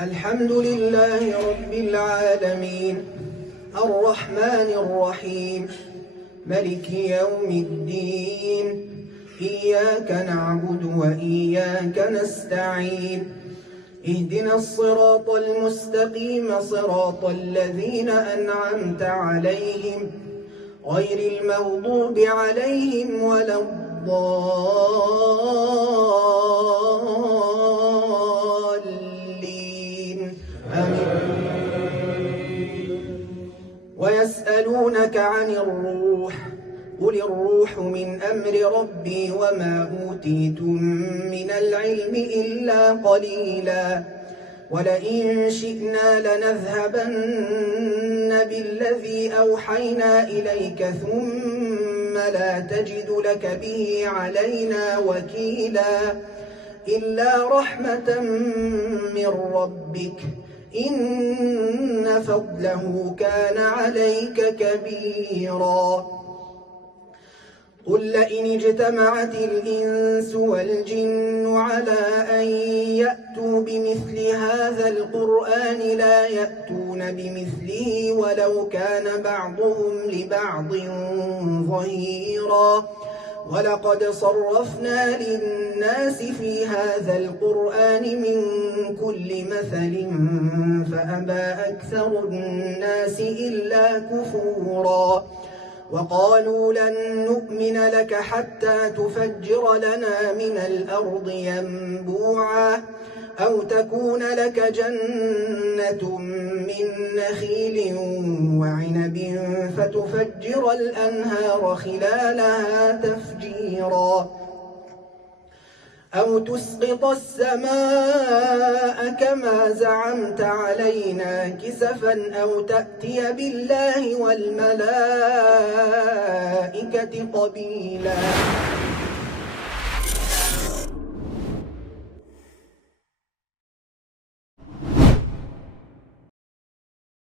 الحمد لله رب العالمين الرحمن الرحيم ملك يوم الدين إياك نعبد وإياك نستعين اهدنا الصراط المستقيم صراط الذين أنعمت عليهم غير المغضوب عليهم ولا الضالين آمين. ويسألونك عن الروح قل الروح من أمر ربي وما أوتيتم من العلم إلا قليلا ولئن شئنا لنذهبن بالذي أوحينا إليك ثم لا تجد لك به علينا وكيلا إلا رحمة من ربك إن فضله كان عليك كبيرا. قل لئن اجتمعت الإنس والجن على أن يأتوا بمثل هذا القرآن لا يأتون بمثله ولو كان بعضهم لبعض ظهيرا. ولقد صرفنا للناس في هذا القرآن من كل مثل فأبى أكثر الناس إلا كفورا. وقالوا لن نؤمن لك حتى تفجر لنا من الأرض ينبوعا أو تكون لك جنة من نخيل وعنب فتفجر الأنهار خلالها تفجيرا أو تسقط السماء كما زعمت علينا كسفا أو تأتي بالله والملائكة قبيلا.